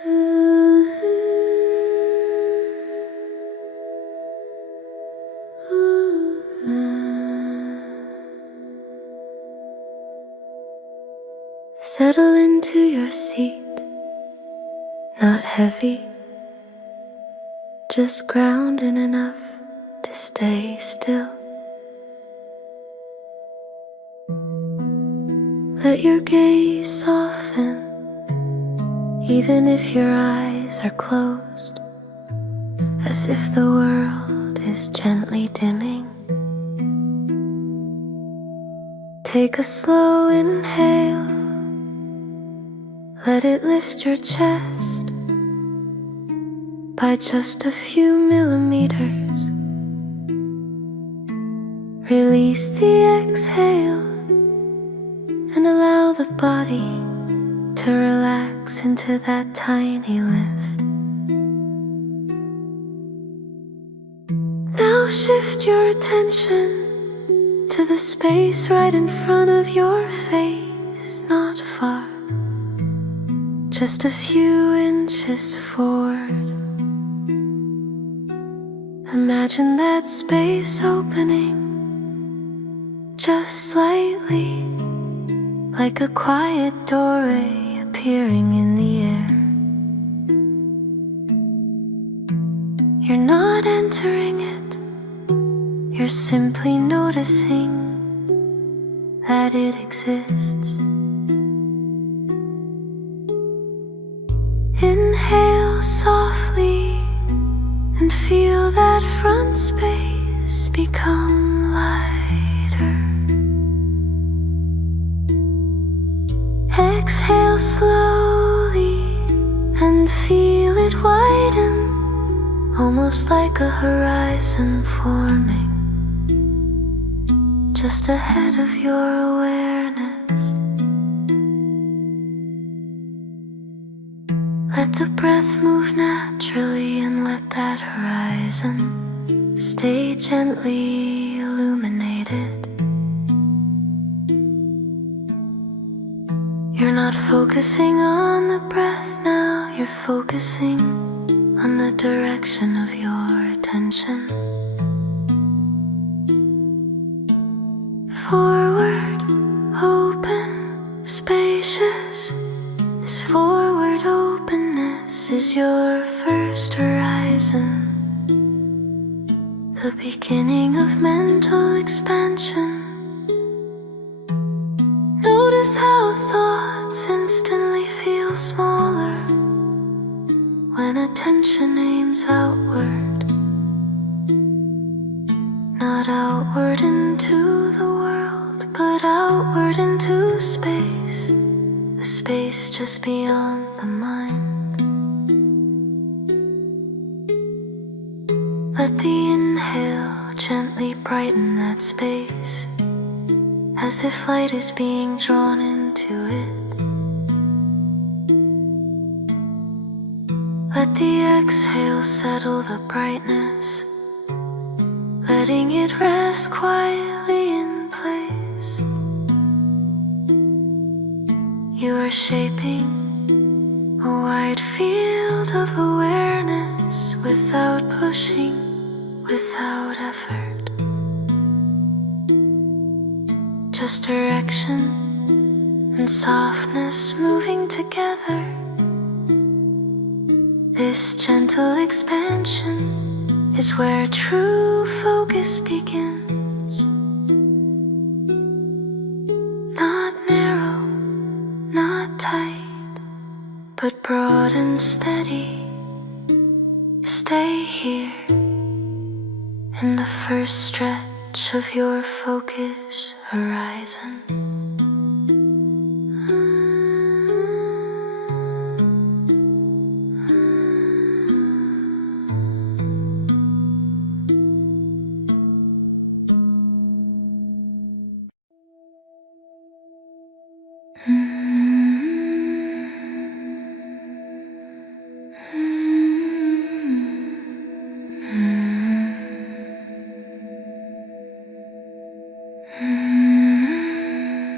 Settle into your seat, not heavy, just grounded enough to stay still. Let your gaze soften, even if your eyes are closed, as if the world is gently dimming. Take a slow inhale, let it lift your chest by just a few millimeters. Release the exhale and allow the body to relax into that tiny lift. Now shift your attention to the space right in front of your face, not far, just a few inches forward. Imagine that space opening just slightly, like a quiet doorway appearing in the air. You're not entering it, you're simply noticing that it exists. Inhale softly and feel that front space become lighter. Exhale slowly and feel it widen, almost like a horizon forming just ahead of your awareness. Let the breath move naturally and let that horizon stay gently illuminated. You're not focusing on the breath now, you're focusing on the direction of your attention. Forward, open, spacious. This forward openness is your first horizon, the beginning of mental expansion. Notice how thoughts instantly feel smaller when attention aims outward, not outward into the world, but outward into space, the space just beyond the mind. Let the inhale gently brighten that space, as if light is being drawn into it. Let the exhale settle the brightness, letting it rest quietly in place. You are shaping a wide field of awareness without pushing, without effort. Just direction and softness moving together. This gentle expansion is where true focus begins. Not narrow, not tight, but broad and steady. Stay here in the first stretch of your focus horizon.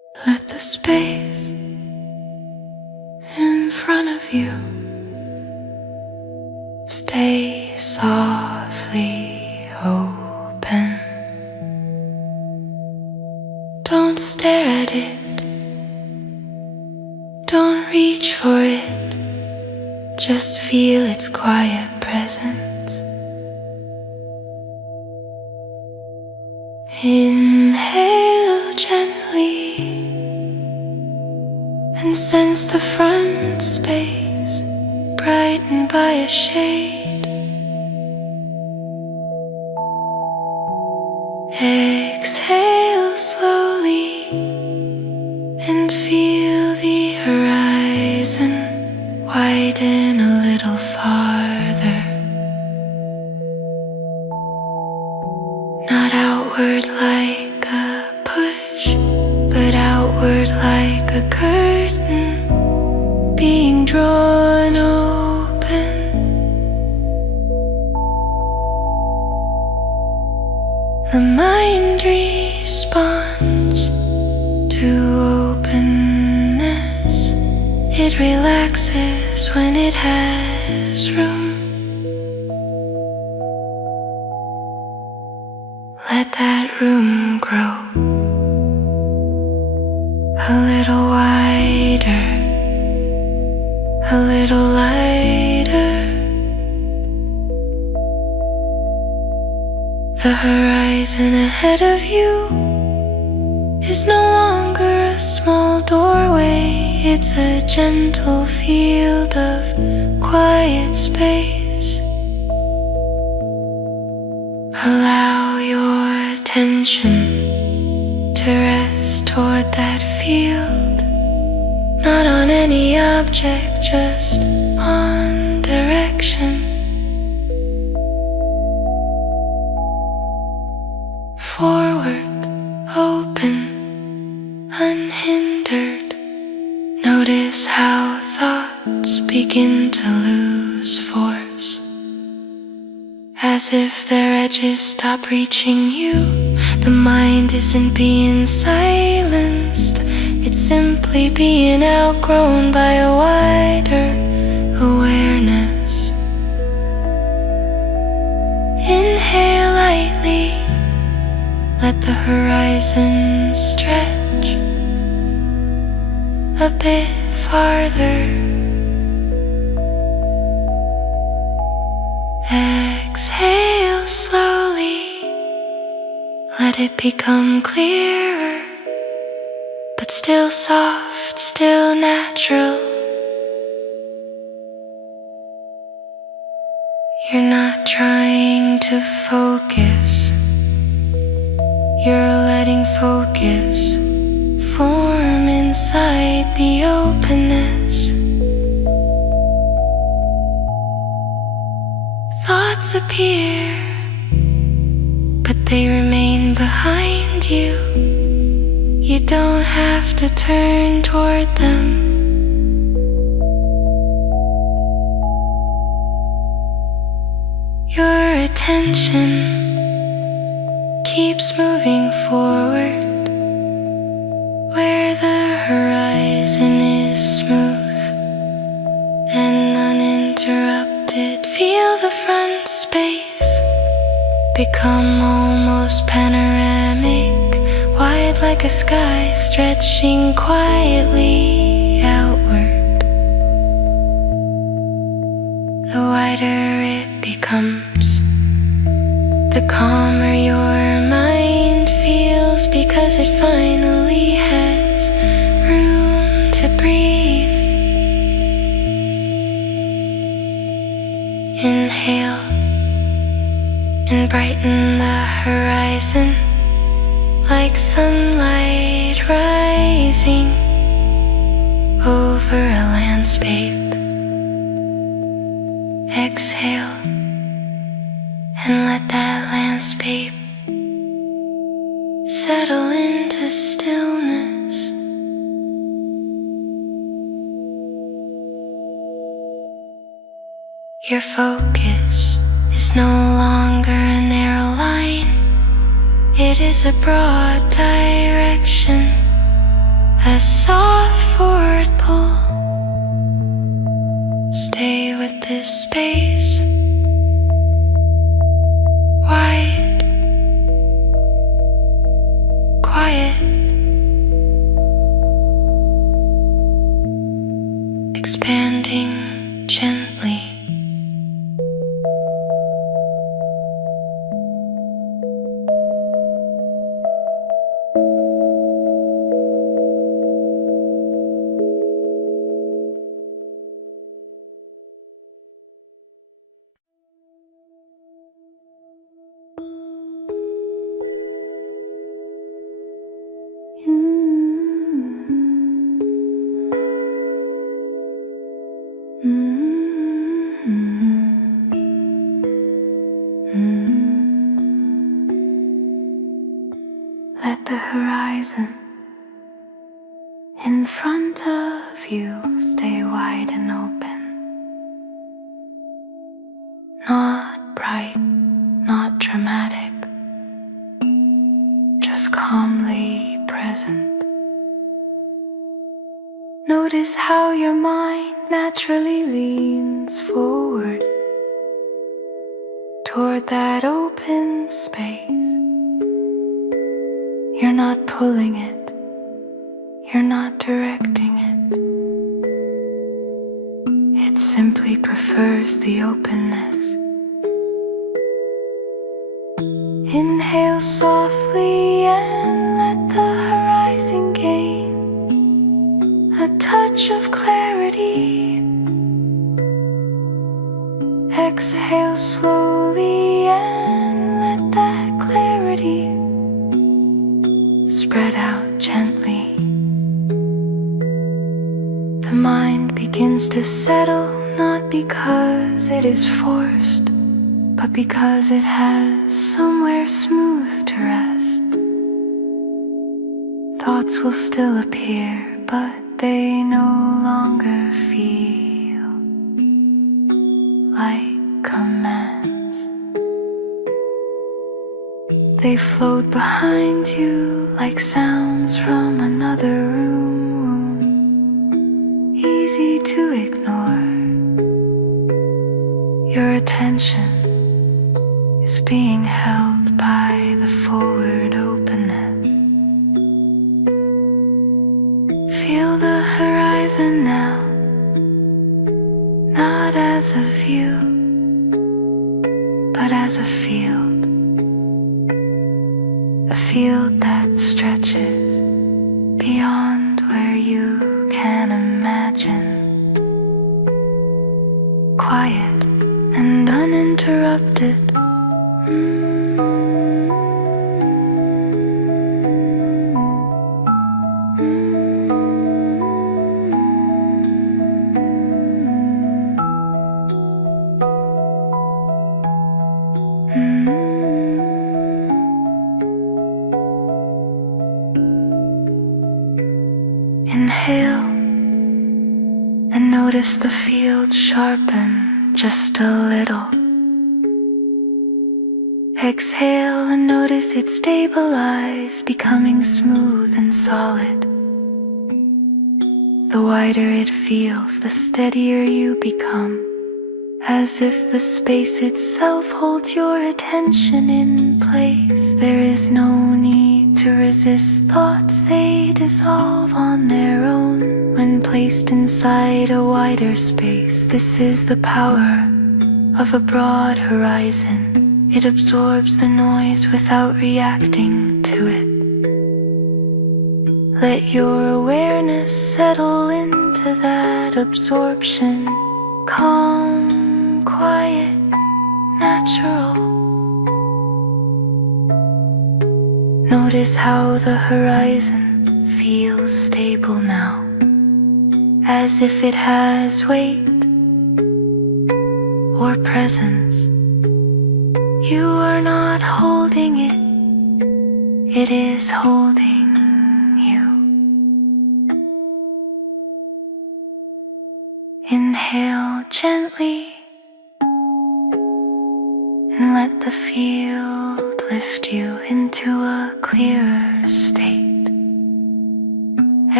space in front of you. Stay softly open. Don't stare at it. Don't reach for it. Just feel its quiet presence. Inhale gently and sense the front space brightened by a shade. Exhale slowly and feel the horizon widen a little farther. Not outward like a push, but outward like a curtain being drawn open. The mind responds to openness. It relaxes when it has room. Let that room grow a little wider, a little lighter. The horizon ahead of you is no longer a small doorway. It's a gentle field of quiet space. Allow your attention to rest toward that field, not on any object, just on direction. Forward, open, unhindered. Notice how thoughts begin to lose force, as if their edges stop reaching you. The mind isn't being silenced, it's simply being outgrown by a wider awareness. Inhale lightly, let the horizon stretch a bit farther. Exhale slowly, let it become clearer, but still soft, still natural. You're not trying to focus, you're letting focus form inside the openness. Thoughts appear, but they remain behind you. You don't have to turn toward them. Your attention keeps moving forward, where the horizon is smooth and uninterrupted. Feel the front space become almost panoramic, wide like a sky stretching quietly outward. The wider it becomes, the calmer your mind feels, because it finally has room to breathe. Inhale and brighten the horizon like sunlight rising over a landscape. Exhale and let that landscape settle into stillness. Your focus is no longer a narrow line, it is a broad direction, A soft forward pull. Stay with this space. Wide, quiet, expanding gently. Let the horizon in front of you stay wide and open. Not bright, not dramatic, just calmly present. Notice how your mind naturally leans forward toward that open space. You're not pulling it, you're not directing it. It simply prefers the openness. Inhale softly and let the horizon gain a touch of clarity. Exhale slowly and let that clarity spread out gently. The mind begins to settle, not because it is forced, but because it has somewhere smooth to rest. Thoughts will still appear, but they no longer feel like commands. They float behind you like sounds from another room, easy to ignore. Your attention is being held by the forward openness. Feel the horizon now, not as a view, but as a field that stretches beyond where you can imagine. Quiet and uninterrupted. Inhale and notice the field sharpen just a little. Exhale and notice it stabilize, becoming smooth and solid. The wider it feels, the steadier you become, as if the space itself holds your attention in place. There is no need to resist thoughts, they dissolve on their own when placed inside a wider space. This is the power of a broad horizon. It absorbs the noise without reacting to it. Let your awareness settle into that absorption. Calm, quiet, natural. Notice how the horizon feels stable now, as if it has weight or presence. You are not holding it, it is holding you. Inhale gently and let the field lift you into a clearer state.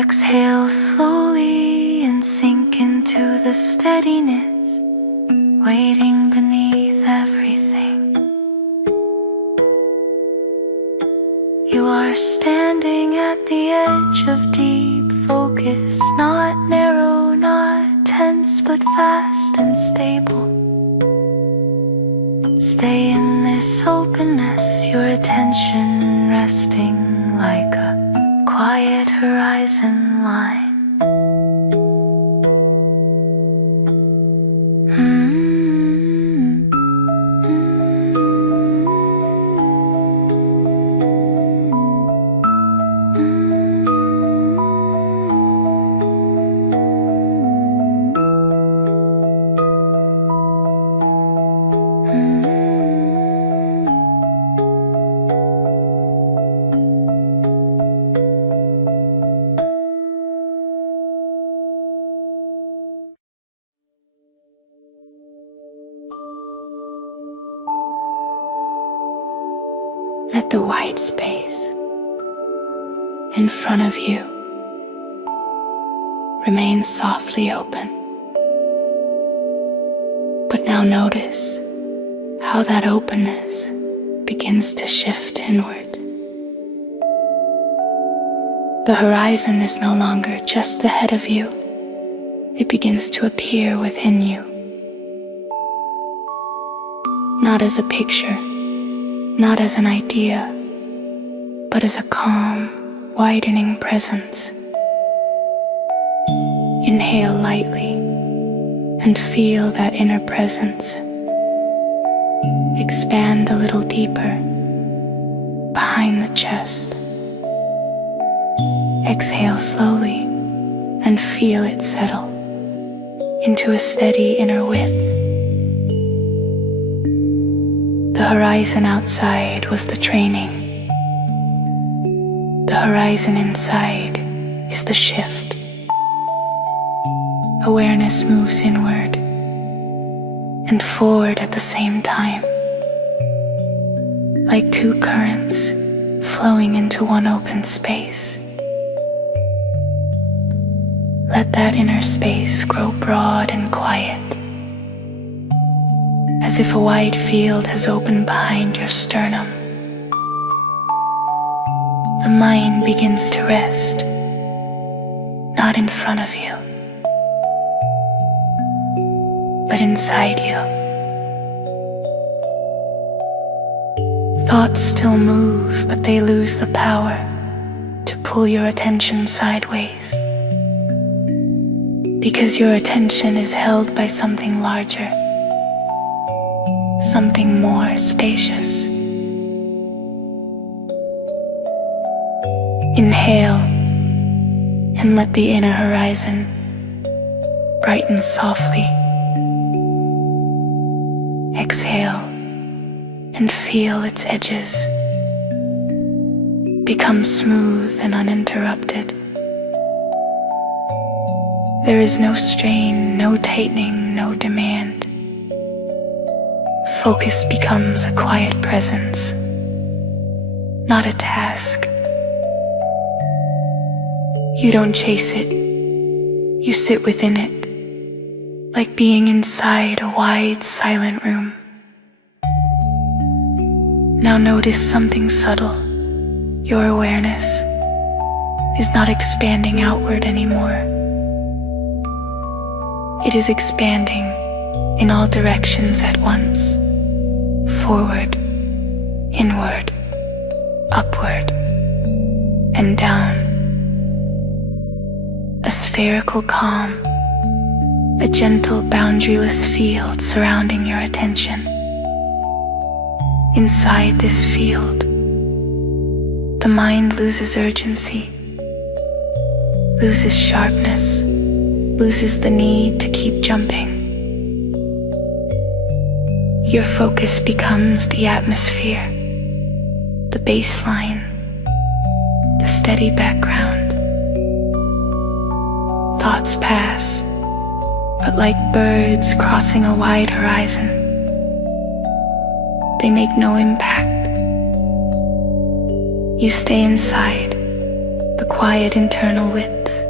Exhale slowly and sink into the steadiness waiting beneath everything. You are standing at the edge of deep focus, not narrow, not tense, but fast and stable. Stay in this openness, your attention resting like a quiet horizon line. Let the white space in front of you remain softly open. But now notice how that openness begins to shift inward. The horizon is no longer just ahead of you. It begins to appear within you. Not as a picture, not as an idea, but as a calm, widening presence. Inhale lightly and feel that inner presence. Expand a little deeper behind the chest. Exhale slowly and feel it settle into a steady inner width. The horizon outside was the training. The horizon inside is the shift. Awareness moves inward and forward at the same time, like two currents flowing into one open space. Let that inner space grow broad and quiet, as if a wide field has opened behind your sternum. The mind begins to rest, not in front of you, but inside you. Thoughts still move, but they lose the power to pull your attention sideways, because your attention is held by something larger, something more spacious. Inhale and let the inner horizon brighten softly. Exhale and feel its edges become smooth and uninterrupted. There is no strain, no tightening, no demand. Focus becomes a quiet presence, not a task. You don't chase it, you sit within it, like being inside a wide, silent room. Now notice something subtle. Your awareness is not expanding outward anymore. It is expanding in all directions at once. Forward, inward, upward, and down. A spherical calm, a gentle, boundaryless field surrounding your attention. Inside this field, the mind loses urgency, loses sharpness, loses the need to keep jumping. Your focus becomes the atmosphere, the baseline, the steady background. Thoughts pass, but like birds crossing a wide horizon, they make no impact. You stay inside the quiet internal width,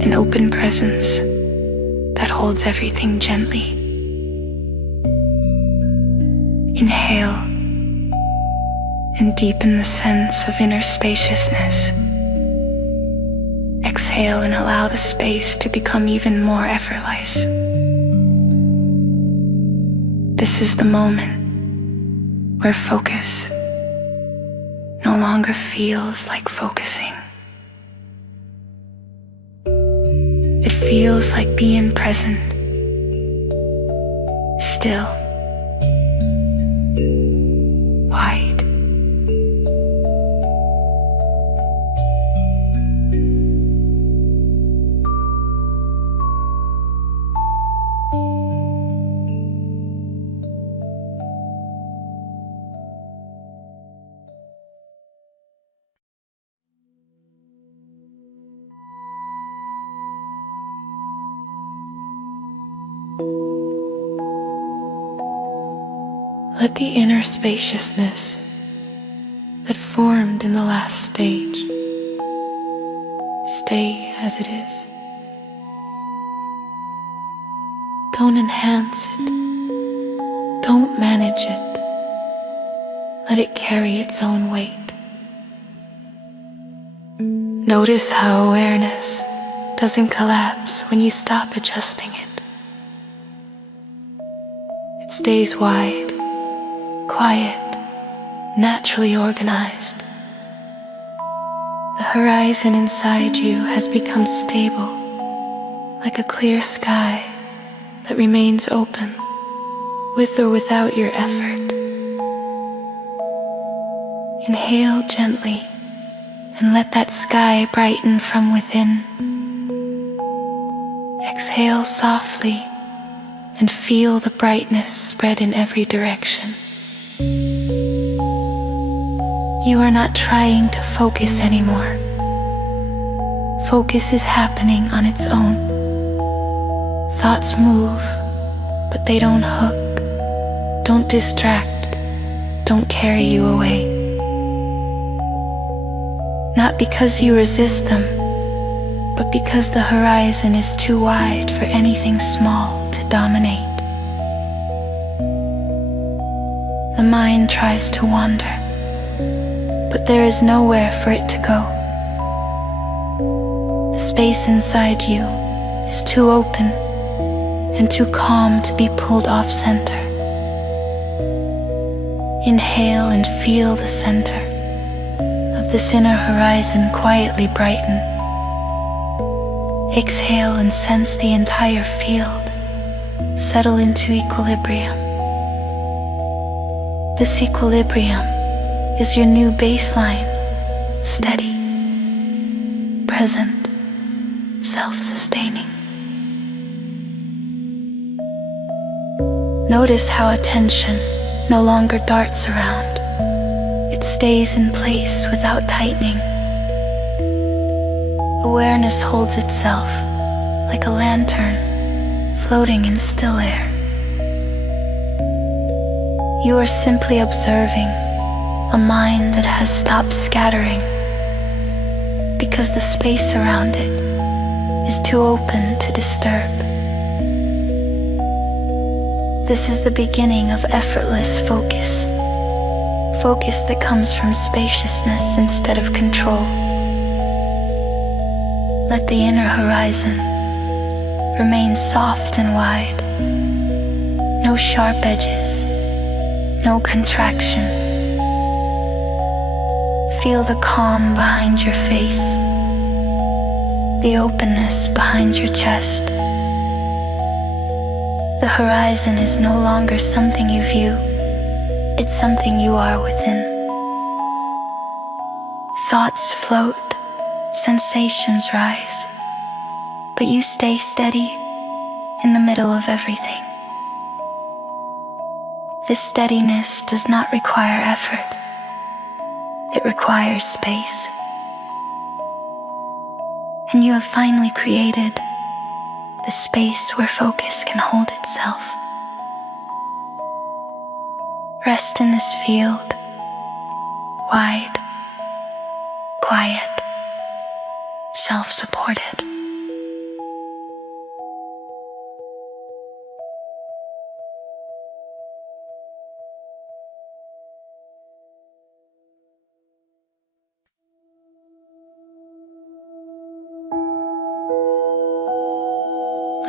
an open presence that holds everything gently. Inhale and deepen the sense of inner spaciousness. Exhale and allow the space to become even more effortless. This is the moment where focus no longer feels like focusing. It feels like being present, still, wide. Let the inner spaciousness that formed in the last stage stay as it is. Don't enhance it. Don't manage it. Let it carry its own weight. Notice how awareness doesn't collapse when you stop adjusting it. It stays wide, quiet, naturally organized. The horizon inside you has become stable, like a clear sky that remains open, with or without your effort. Inhale gently and let that sky brighten from within. Exhale softly and feel the brightness spread in every direction. You are not trying to focus anymore. Focus is happening on its own. Thoughts move, but they don't hook, don't distract, don't carry you away. Not because you resist them, but because the horizon is too wide for anything small to dominate. The mind tries to wander, but there is nowhere for it to go. The space inside you is too open and too calm to be pulled off center. Inhale and feel the center of this inner horizon quietly brighten. Exhale and sense the entire field settle into equilibrium. This equilibrium is your new baseline, steady, present, self-sustaining. Notice how attention no longer darts around. It stays in place without tightening. Awareness holds itself like a lantern floating in still air. You are simply observing a mind that has stopped scattering because the space around it is too open to disturb. This is the beginning of effortless focus, focus that comes from spaciousness instead of control. Let the inner horizon remain soft and wide, no sharp edges, no contraction. Feel the calm behind your face, the openness behind your chest. The horizon is no longer something you view, it's something you are within. Thoughts float, sensations rise, but you stay steady in the middle of everything. This steadiness does not require effort. It requires space. And you have finally created the space where focus can hold itself. Rest in this field, wide, quiet, self-supported.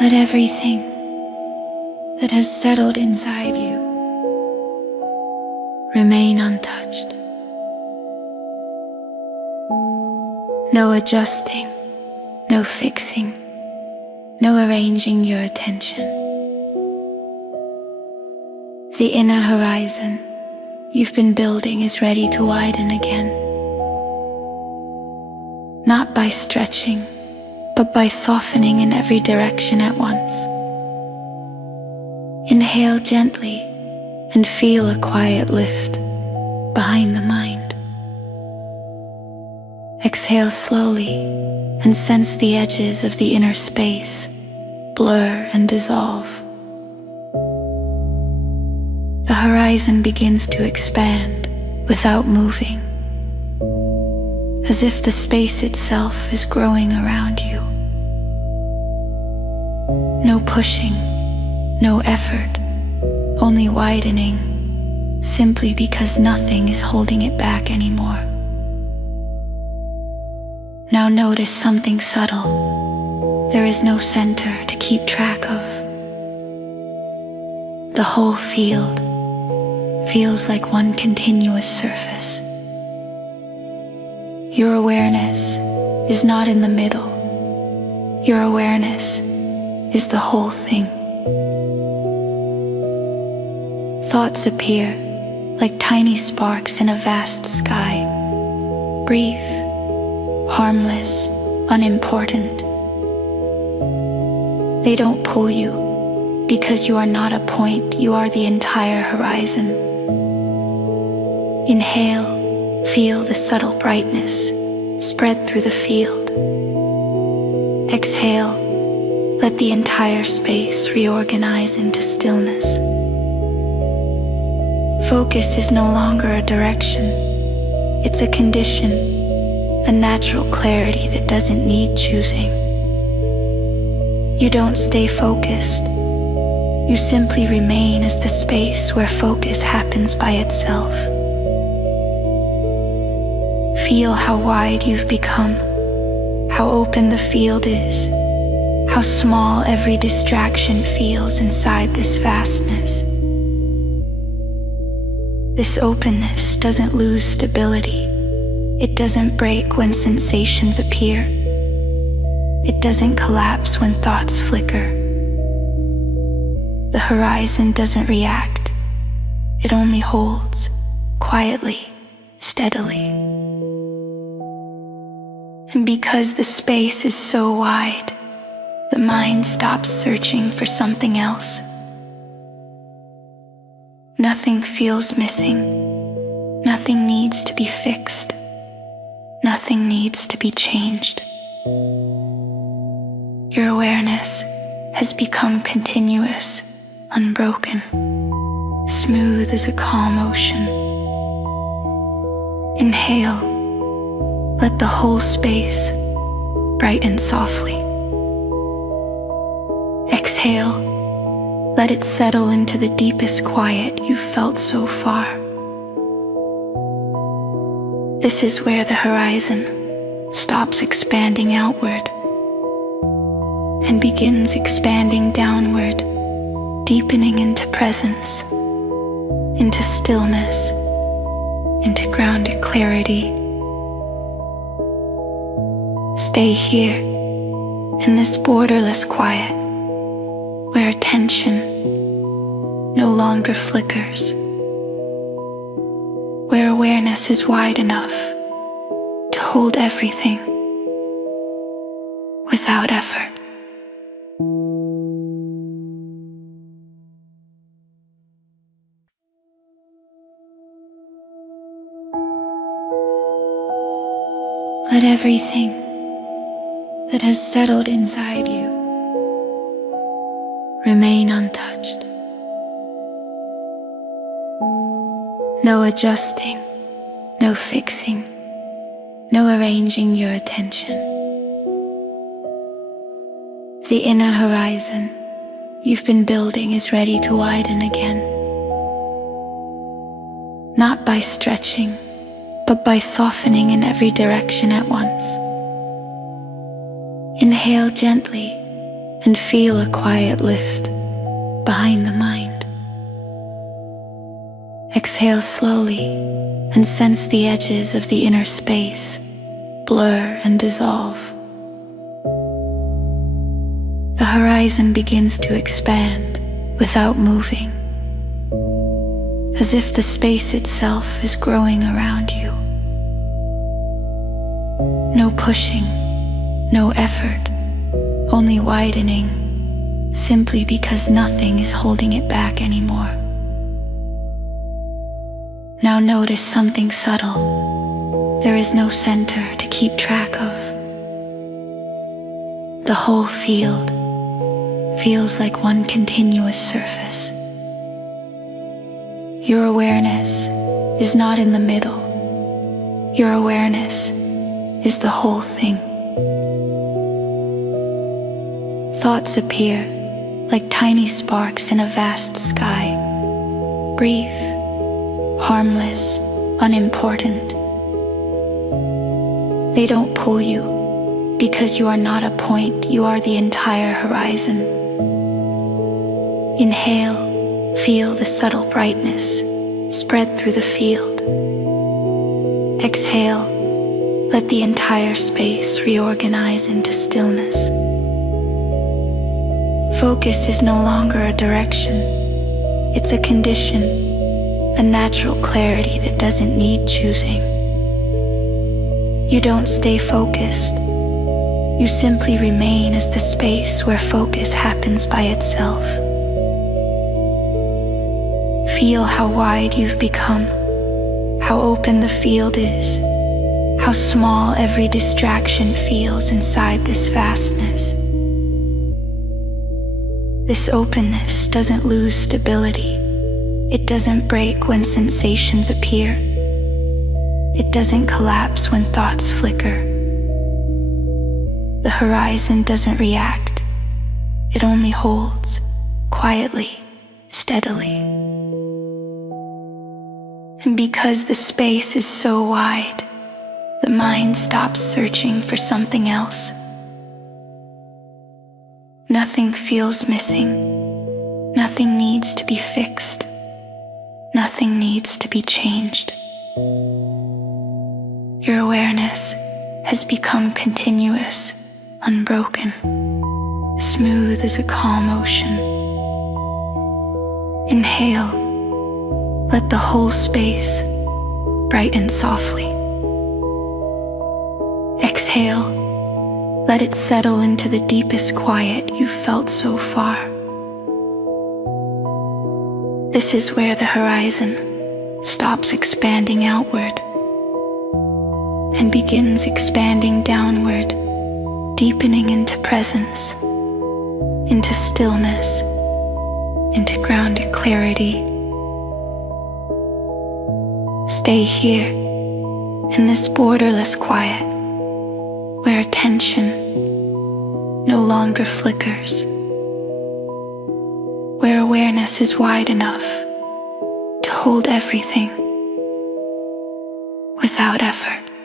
Let everything that has settled inside you remain untouched. No adjusting, no fixing, no arranging your attention. The inner horizon you've been building is ready to widen again. Not by stretching, but by softening in every direction at once. Inhale gently and feel a quiet lift behind the mind. Exhale slowly and sense the edges of the inner space blur and dissolve. The horizon begins to expand without moving, as if the space itself is growing around you. No pushing, no effort, only widening, simply because nothing is holding it back anymore. Now notice something subtle. There is no center to keep track of. The whole field feels like one continuous surface. Your awareness is not in the middle. Your awareness is the whole thing. Thoughts appear like tiny sparks in a vast sky, brief, harmless, unimportant. They don't pull you because you are not a point, you are the entire horizon. Inhale, feel the subtle brightness spread through the field. Exhale, let the entire space reorganize into stillness. Focus is no longer a direction, it's a condition, a natural clarity that doesn't need choosing. You don't stay focused, you simply remain as the space where focus happens by itself. Feel how wide you've become, how open the field is, how small every distraction feels inside this vastness. This openness doesn't lose stability. It doesn't break when sensations appear. It doesn't collapse when thoughts flicker. The horizon doesn't react. It only holds, quietly, steadily. And because the space is so wide, the mind stops searching for something else. Nothing feels missing. Nothing needs to be fixed. Nothing needs to be changed. Your awareness has become continuous, unbroken, smooth as a calm ocean. Inhale, let the whole space brighten softly. Exhale, let it settle into the deepest quiet you've felt so far. This is where the horizon stops expanding outward and begins expanding downward, deepening into presence, into stillness, into grounded clarity. Stay here, in this borderless quiet, where attention no longer flickers, where awareness is wide enough to hold everything without effort. Let everything that has settled inside you remain untouched. No adjusting, no fixing, no arranging your attention. The inner horizon you've been building is ready to widen again. Not by stretching, but by softening in every direction at once. Inhale gently and feel a quiet lift behind the mind. Exhale slowly and sense the edges of the inner space blur and dissolve. The horizon begins to expand without moving, as if the space itself is growing around you. No pushing, no effort, only widening, simply because nothing is holding it back anymore. Now notice something subtle. There is no center to keep track of. The whole field feels like one continuous surface. Your awareness is not in the middle. Your awareness is the whole thing. Thoughts appear like tiny sparks in a vast sky, brief, harmless, unimportant. They don't pull you because you are not a point, you are the entire horizon. Inhale, feel the subtle brightness spread through the field. Exhale, let the entire space reorganize into stillness. Focus is no longer a direction, it's a condition, a natural clarity that doesn't need choosing. You don't stay focused, you simply remain as the space where focus happens by itself. Feel how wide you've become, how open the field is, how small every distraction feels inside this vastness. This openness doesn't lose stability. It doesn't break when sensations appear. It doesn't collapse when thoughts flicker. The horizon doesn't react. It only holds, quietly, steadily. And because the space is so wide, the mind stops searching for something else. Nothing feels missing. Nothing needs to be fixed. Nothing needs to be changed. Your awareness has become continuous, unbroken, smooth as a calm ocean. Inhale, let the whole space brighten softly. Exhale, let it settle into the deepest quiet you've felt so far. This is where the horizon stops expanding outward and begins expanding downward, deepening into presence, into stillness, into grounded clarity. Stay here, in this borderless quiet, where attention no longer flickers, where awareness is wide enough to hold everything without effort.